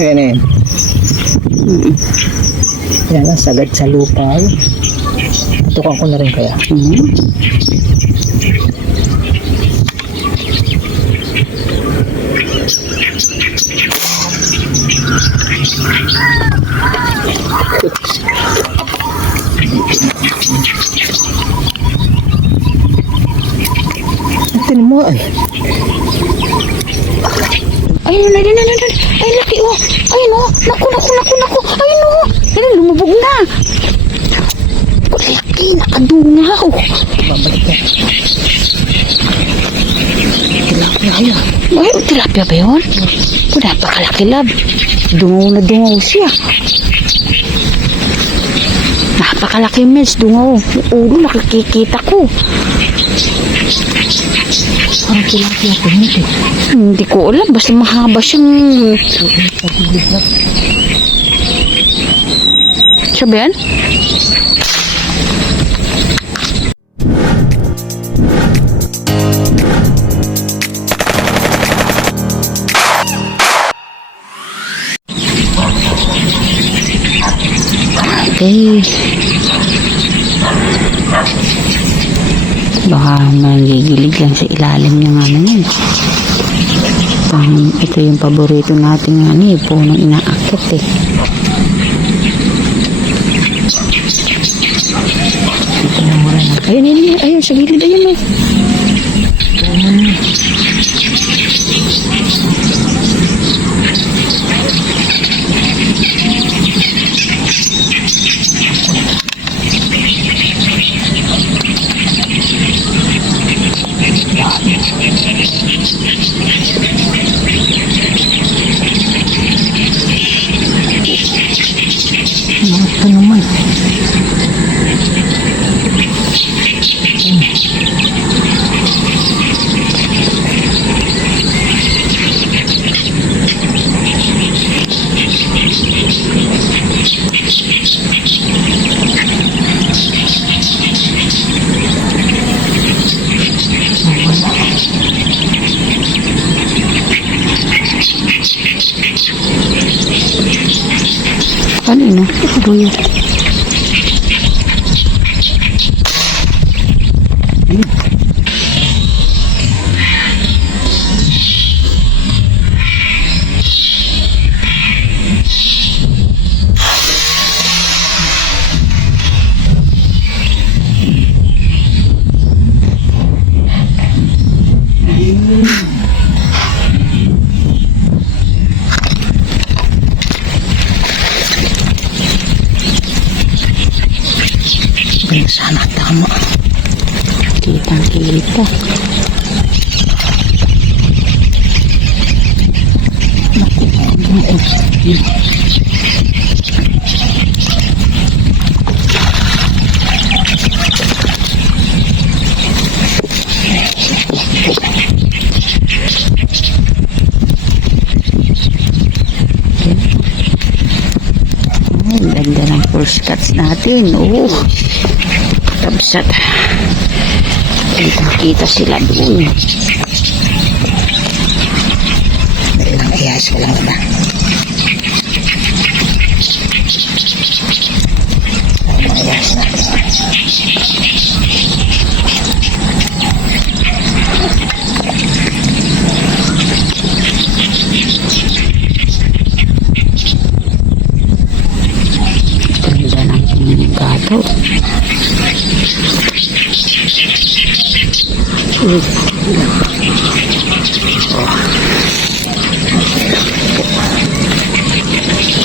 Ayan eh. Yan ang sagad sa lupa. Tutukan ko na rin kaya. Tingnan mo ay. Ayun, ay laki oh. Ayun oh, naku. Ayun oh, ayun, lumubog na. Laki, nakadungaw. Babalik ka. Tilapia yan. Ay, tilapia ba yun? Napakalaki lab. Dungaw siya. Napakalaki mes, dungaw. Yung ulo, nakikita ko. Parang tilapia ko nito. Hindi ko alam, basta mahaba siyang... Siya ba yan? Okay. Baka magigilig lang sa ilalim ng ano yun. Ito yung paborito nating ano eh, punong inaakit eh. Ayun, sa gilid, ayun eh. Ito naman. Ano yun? Ito yun. Sana tama. Kitang-kita. Ganda ng first cuts natin. Tabsat. Kita sila doon. Ilang ihas ko lang ba? Ihas na. Ganda ng gato.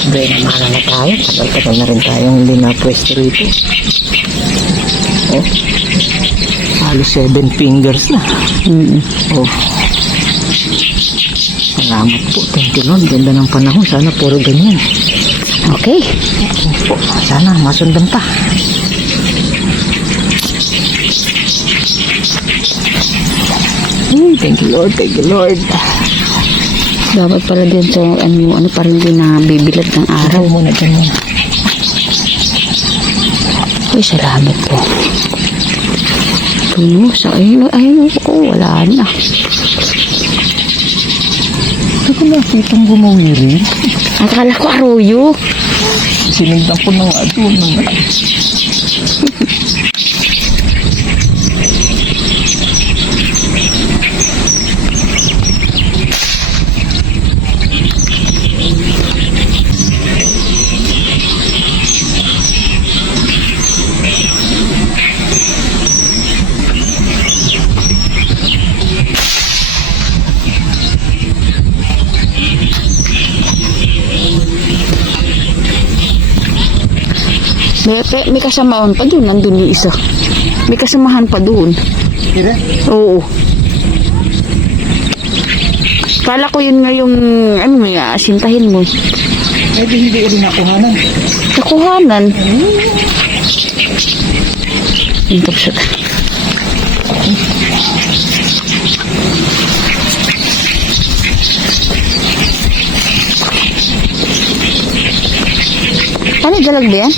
Gaya na mahal na tayo. Tagal-tagal na rin tayong hindi na pwesto rito. Halos 7 fingers na. Salamat po. Thank you Lord. Ganda ng panahon. Sana puro ganyan. Okay. Sana masundan pa. Thank you Lord. Thank you Lord. Dapat pala din sa ano pa rin din na bibilad ng araw. Muna dyan muna. Ay, salamat po. Tuno, sa ayun ko, wala na. Hindi ko nakitang gumawin rin. Akala ko arroyo. Sinundan ko na nga doon. May kasamahan pa doon. Nandun yung isa. May kasamahan pa doon. Kira? Oo. Kala ko yun nga yung, ano may asintahin mo. Medyo hindi rin nakuhanan. Nakuhanan. Yung kapsat. Ano, dalag ba yan?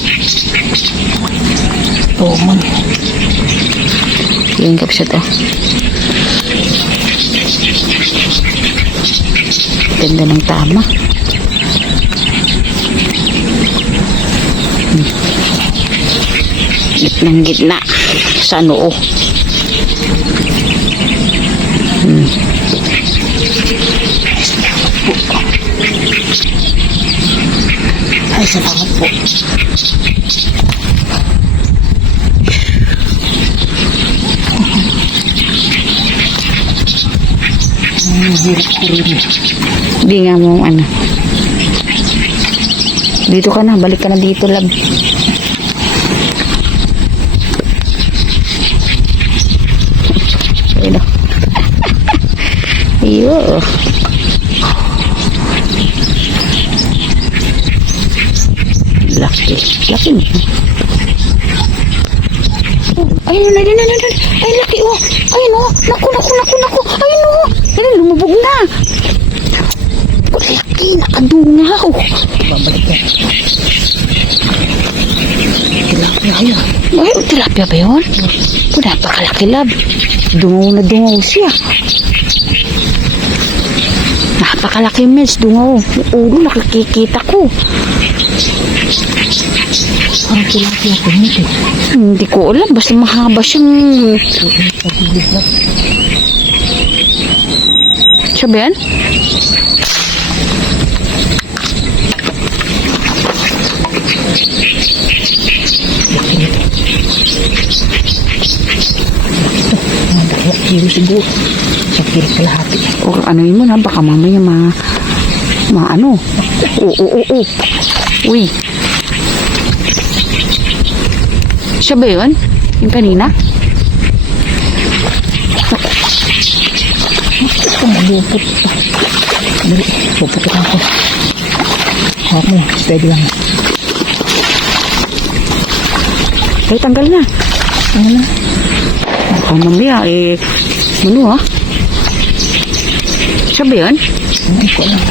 Oo man. Yung kapsat ah. Ganda ng tama. Gitnang gitna sa noo. Ay, salamat po. Hirap ko rin. Di nga mo ano. Dito ka na, balik ka na dito, lab. Ayun. Iyo. Laki. Laki niya. Ayun na, ayun na. Ay, laki oh. Ayun oh. Naku. Ayun oh. Ayun, lumubog na. Laki, nakadungaw. Babalik ka. Tilapia yun. Ay, tilapia ba yun? Napakalaki, lab. Dungaw na dungaw siya. Napakalaki, Mels. Dungaw. Yung ulo, nakikita ko. Parang tilapia ko nito. Hindi ko alam. Basta mahaba siyang... Siya ba yan? Kilo siguro. Sa kilo kalahati. O ano yun mo na, baka mamaya ano. Oo. Uy. Siya ba yun? Yung kanina? Ito, malupot pa. Dali, puputukan ko. Hawak mo, steady lang. Ay, tanggal na. Ano na? Baka mamaya, ano ha? Siya ba yun? Hindi ko alam.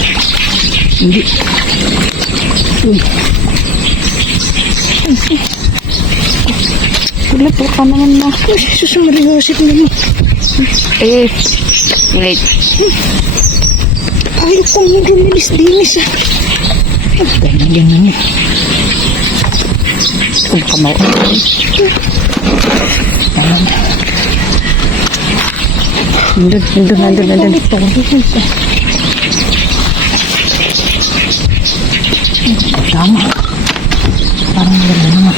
Hindi. Uy. Wala po ka naman na. Susumaryosit na mo. Wait. Ayaw ko mo dumilis-dinis ah. Ganyan na mo. Kung baka mau. Nandun. Tama. Parang ganda naman.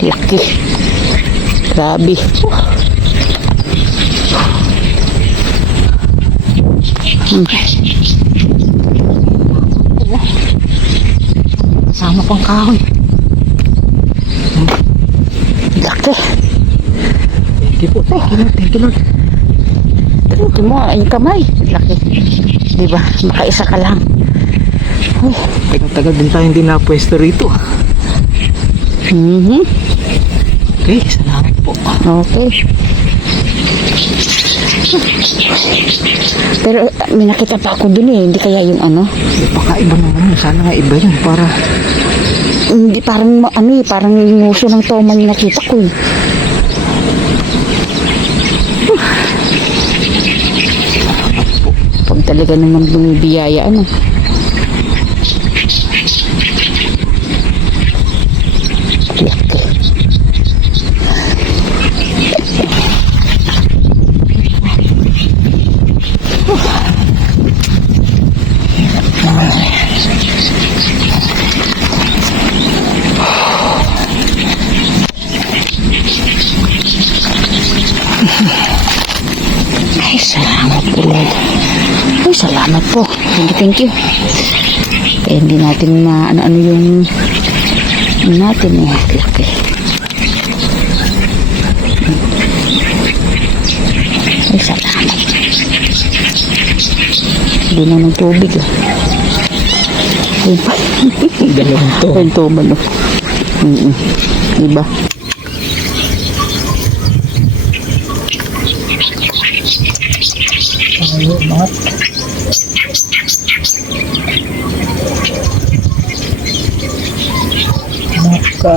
Laki. Grabe. Sama pang kahoy. Laki. Thank you po. Thank you Lord. Ito mo, ay kamay. Laki. Diba? Makaisa ka lang. Uy. Tagal din tayo hindi napwesto rito. Mhm. Okay, salamat po. Okay. Pero may nakita pa ako dun eh. Hindi kaya yung ano? Baka iba naman yun. Sana nga iba yun para... Hindi parang ano eh. Parang yung uso ng toma yung nakita ko eh. Pag talaga naman bumibiyaya ano. Laki. Ay, salamat po, Lord. Ay, salamat po. Thank you. Kaya hindi natin ano yung ano natin eh. Laki. Ay, salamat. Hindi na ng tubig ah. Ay, pa. Dalawang to. Ay, tuba no. Diba? Ayaw, mga... Naka...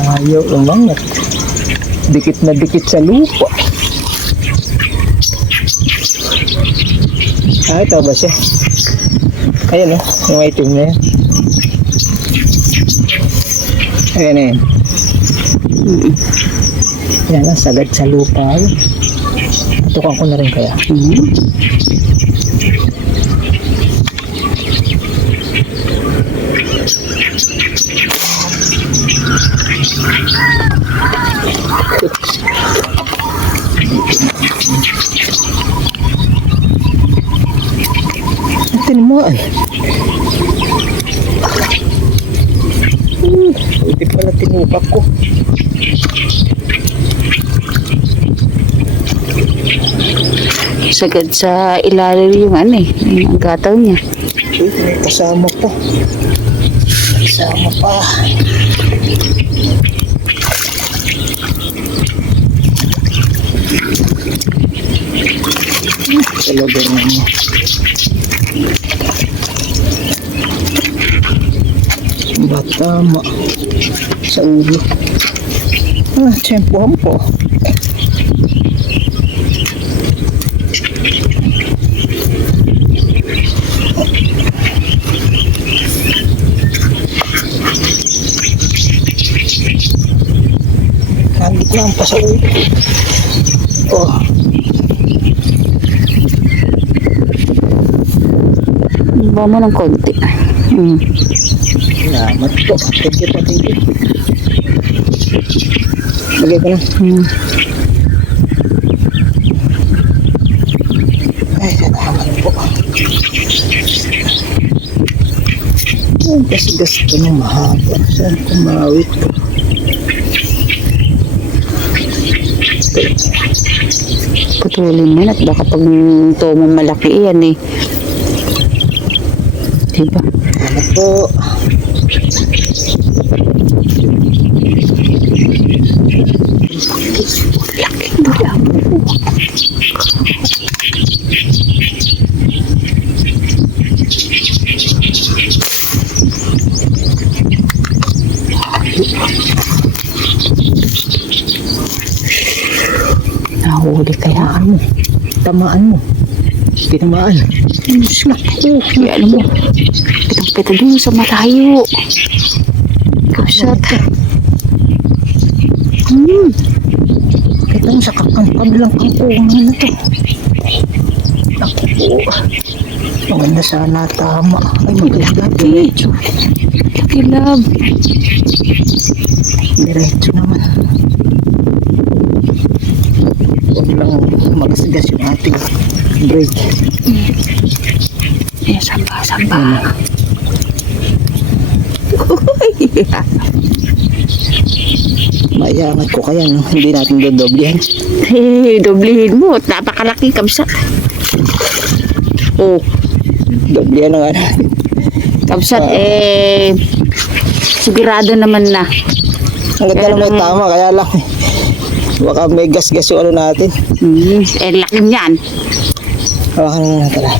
Ayaw umangat. Dikit na dikit sa lupa. Ah, ito ba siya? Ayan oh, yung item na yan. Ayan na yan. Yan lang, sagad sa lupa. Tukan ko na rin kaya. Tingnan mo ay. Hindi pala tinupak ko. Sagad sa ilalim yung ano eh. Yung gataw niya. Uy, may kasama pa. Kasama pa. Talaga naman. Batama sa ulo. Ah, tsempohan po. Hangit na ang pa sa ulo. Oh. Bawa mo ng konti. Salamat po. Thank you. Lagay ko na. Ay, salamat po. Ay, gas ko ng mahaba. Saan kumawit ko? Putulin mo at baka pag tomo malaki yan eh. Diba? Salamat po. Laki mo lang. Nahuli kaya ano? Tamaan mo. Tinamaan. Kaya alam mo, pitang-pita dun sa malayo. Kapsat. Kita mo sa kabilang kangkungan na to. Ako po. Maganda sana tama. Ay, maganda. Laki love. Diretso naman. Huwag lang magsigas yung ating brake. Ayan, samba. Maiangat ko kaya no? Hindi natin dodoblehan. Doblehin mo. Napakalaki kapsat. Oh, Doblehan na nga natin. kapsat Sigurado naman na. Ang ganda Kaya naman lang- tama, kaya lang. Baka may gas-gas yung ano natin. Laki niyan. Hawakan mo na tala.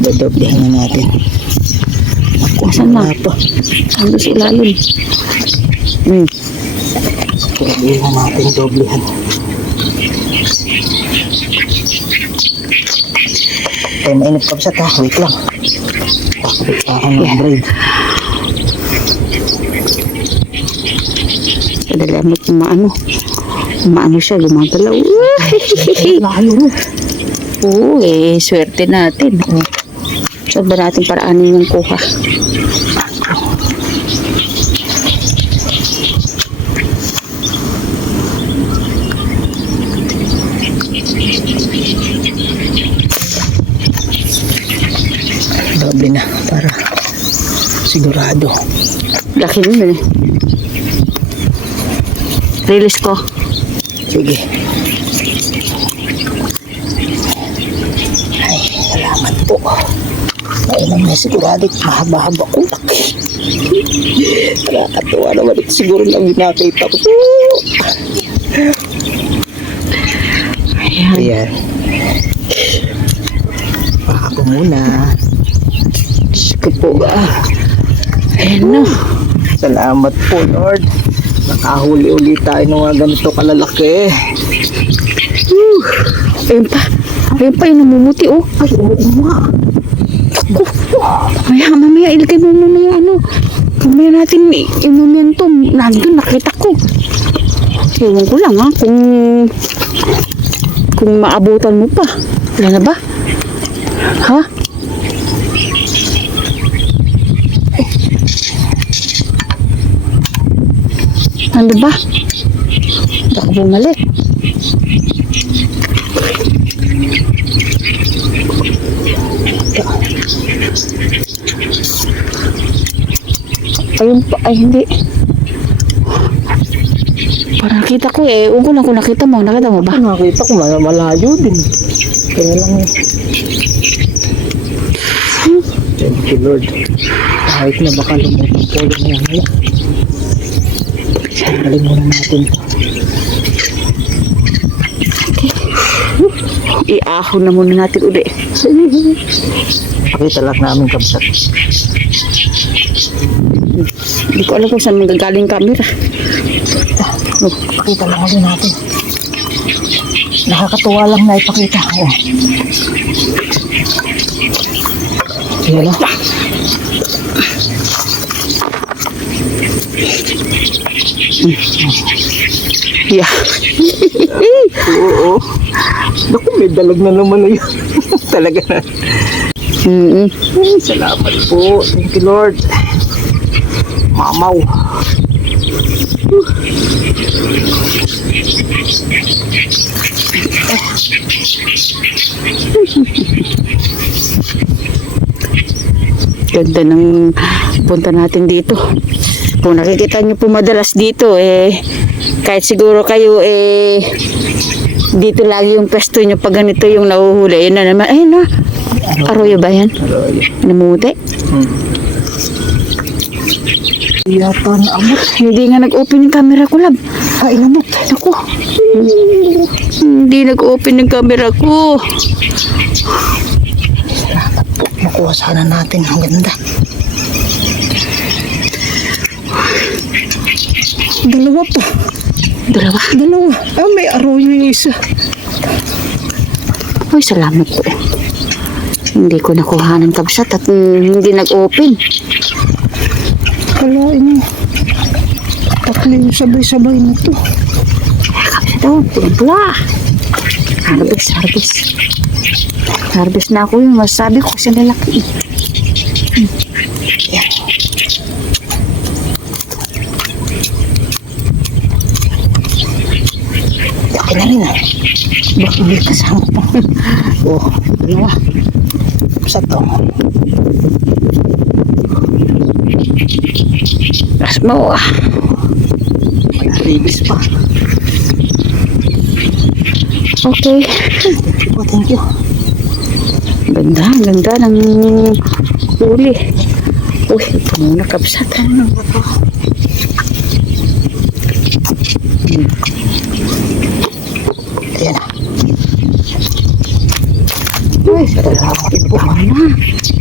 Dodoblehan na natin. Ako, Asan na? wala pa. Ando sa ilalim. Doblehan natin, doblehan. Eh, mainit ka sa ta. Wait lang. Pakabit sa akin ng braid. Kadala mo maano. Maano siya, gumagalaw. Layo mo. Oo, swerte natin. Saan ba natin paraanin yung kuha? Doble na para sigurado. Laki nun eh. Release ko. Sige. Ay, salamat po. Mainam na sigurado. Mahaba-haba ko. Nakakatuwa naman ito siguro lang binakita ko. Ayan. Ayan. Baka ko muna. Sige po. Ayan na. Salamat po, Lord. Nakahuli ulit tayo ng mga ganito kalalaki. Ayun pa. Ayun pa yung namumuti oh. Ay, oo nga. Mamaya ilagay mo muna yung ano. Mamaya natin yung momentum. Nandun, nakita ko. Ewan ko lang ha, kung maabutan mo pa. Wala na ba? Ha? Ano ba? Baka bumalik. Ayun pa, ay hindi. Parang nakita ko eh. Ewan ko lang kung nakita mo. Nakita mo ba? Nakita ko malayo din. Kaya lang eh. Thank you, Lord. Kahit na baka lumutang po yung maya-maya. Sandalin muna natin ito. Iahon na muna natin uli. Pakita lang namin kabsat. Hindi ko alam kung saan magagaling camera. Oh, pakita lang ulit natin. Nakakatuwa lang na ipakita. Oh. Yan lang. Yeah. Oo. Naku, may dalag na naman na yun. Talaga na. Salamat po. Thank you, Lord. Mamaw. Ganda ng punta natin dito. Kung nakikita nyo po madalas dito, kahit siguro kayo, dito lagi yung pwesto nyo pag ganito yung nahuhuli. Yun na naman. Ayun na. Arroyo ba yan? Namumuti? Yata na amot. Hindi nga nag-open yung camera ko, lab. Ay, namot. Ako. Hindi nag-open yung camera ko. Salamat po. Makuha sana natin. Ang ganda. Dalawa pa. Dalawa. Dalawa. Ah, may arroyo yung isa. Ay, salamat po. Hindi ko nakuha ng kabsat at hindi nag-open. Kalain mo. Tatlo yung sabay-sabay na to. Kabsat ako, pula-pula. Harvest, harvest. Harvest na ako yung masabi ko sa lalaki. Yan. Laki na rin ah. Baka may kasama pa. Oh, dalawa. Sa to. Ras mo ah. May previous pa. Okay. Oh, thank you. Ganda, ganda ng huli. Uy, ito muna kabsat. Ano ba to? Ayan na. Uy, salamat po. Baba na.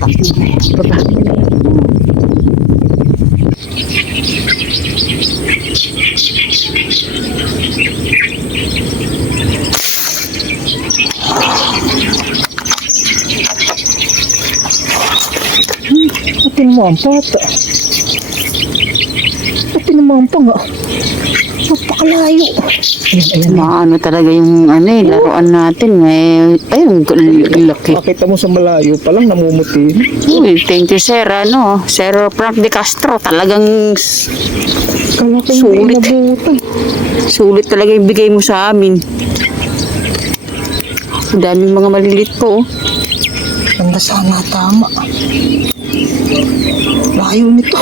Tapos na yan. Baba. Atin mo ang pata. Atin mo ang panga. Napakalayo. Ayan. Maano talaga yung laruan natin. Ayun, laki. Makita mo sa malayo pa lang namumuti. Uy, thank you sir, Sir Frank de Castro. Talagang Kalaking Sulit. inabutan. sulit talaga yung bigay mo sa amin. Ang daming mga malilit po. Ganda sana tama. Layo nito.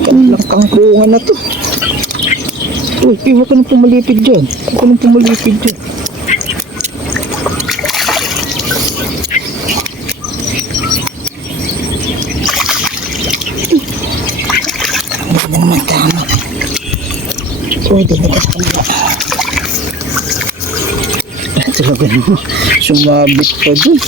Kanilang kangkungan na to. Uy, iwa ka nang pumalipid dyan. Iwa ka nang pumalipid dyan. Ganda naman tama. Pwede na ka sa kanila. Talaga naman. Sumabit pa dyan.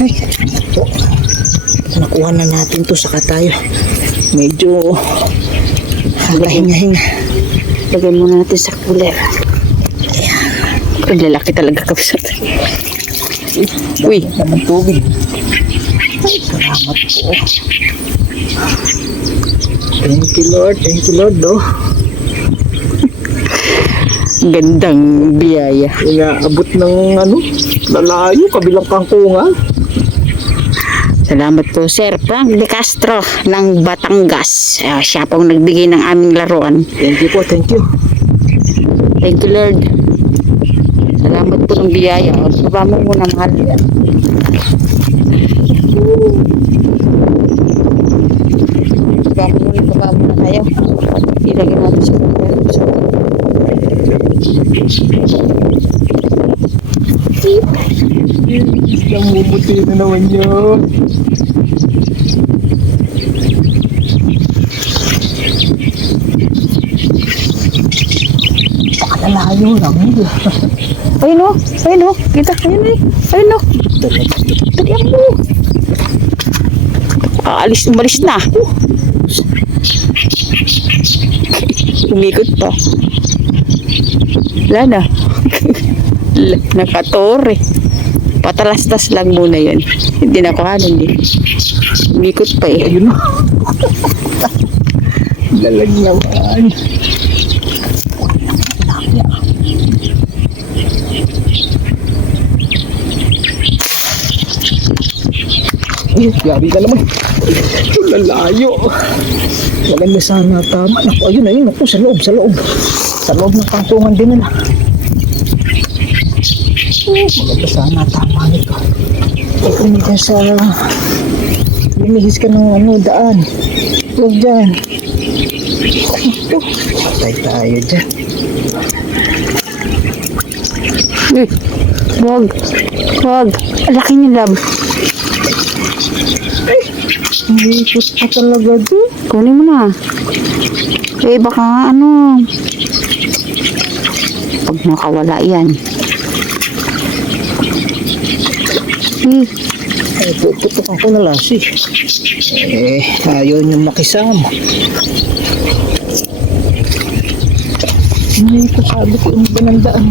Ay, ito. Nakuha na natin to, saka tayo. Medyo kahinga-hinga. Lagay muna natin sa cooler. Ang lalaki talaga kapsat. Uy, Naman tubig. Ay, salamat po. Thank you Lord, oh. gandang biyaya. Inaabot ng lalayo, kabilang kangkungan. Salamat po Sir Frank de Castro ng Batangas. Siya pong nagbigay ng aming laruan. Thank you po, thank you. Thank you Lord. Salamat po ng biyaya. Baba mo muna mahal. Baba muna kayo. Ilagay natin sa cooler. Isang mumuti na naman yun. Pakalalayo lang. Ayun o. Ayun o. Kita. Ayun o. Ayun o. Tagyan mo. Umalis na. Umikot pa. Wala na. Nakatore. Patalastas lang muna yun. Hindi na kuhanan eh. Umikot pa eh. Ayun na. Lalaglawan. Yari ka naman. Lalayo. Maganda sana tama. Naku, ayun. Naku, sa loob. Sa loob ng kangkungan din nila. Maganda sana tama nito. Kung ka sa lumihis ka ng daan. Huwag dyan. Patay tayo dyan. Uy, wag. Wag. Laki niya lab. Umikot pa talaga doon. Kunin mo na. Baka nga pag nakawala yan. Ay, tutukan ko na lasi. Ayaw niyong makisama. Umikot, sabi ko, ano ba ng daan?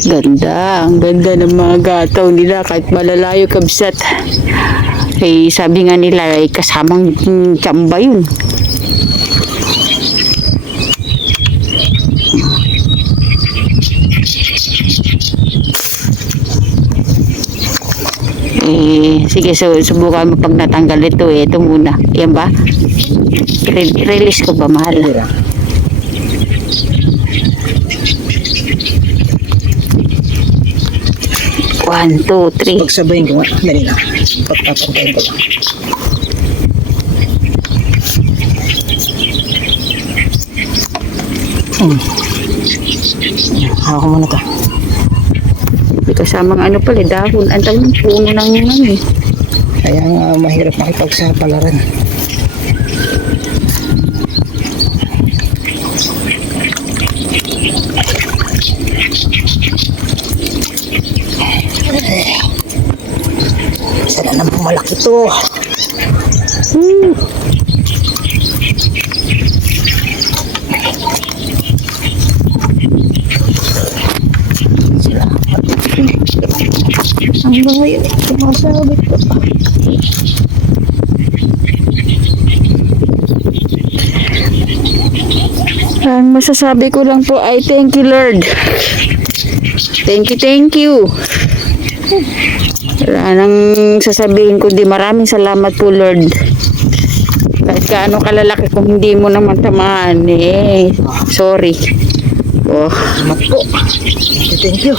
Ganda. Ang ganda ng mga gataw nila kahit malalayo kabsat. Sabi nga nila kasamang tsamba yun. Sige, subukan mo pag natanggal ito ito muna. Yan ba? Release ko ba, mahal? 1, 2, 3. Pagsabayin ko nga. Dali na. Pagpapantayin ko lang. Hawak ko muna to. May kasamang ano pala, dahon. Ang tawag ng puno ng ano eh. Kaya nga mahirap makipagsapalaran. Sana namang malaki to. Ang mga yun, sumasabit ko. Ang masasabi ko lang po ay thank you Lord. Thank you. Wala nang sasabihin ko di maraming salamat po Lord. Kahit kaano kalalaki kung hindi mo naman tamaan eh. Sorry. Oh. Salamat po. Thank you.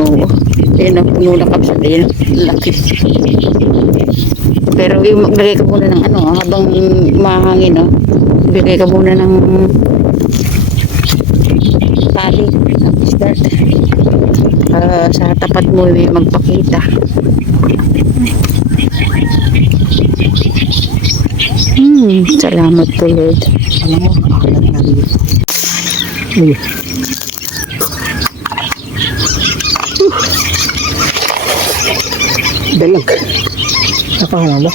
Oo. Ayun ang puno na kapsat. Ayun. Laki. Pero magbigay ka muna ng ano, habang mahangin, no? Bigay ka muna ng tali. Start. Sa tapat mo may magpakita. Salamat po, Lord. Alam mo, akalat na rin. Ayun. Dalag. Napahanan ba?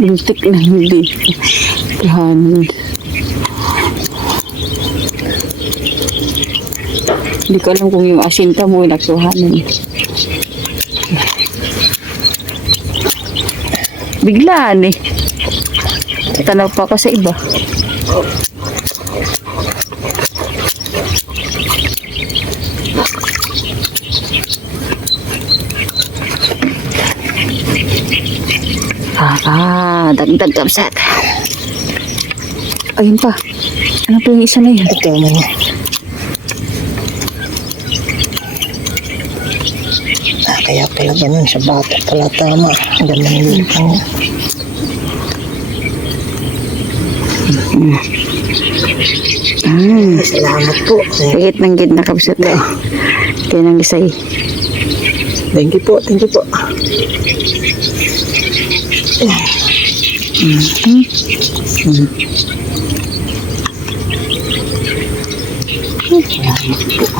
Lintik na hindi. Kahanan. Hindi ko alam kung yung asinta mo ay nagsuhanan. Biglaan eh. Tanaw pa ako sa iba. Dagdag kapsat. Ayun pa. Ano pa yung isa na yun? Ito mo. Kaya pala ganun sa bata pala tama. Ganun yung Salamat po. Higit ng gitna kapsat. Kaya nang isay. Thank you po. Thank you po. Salamat po.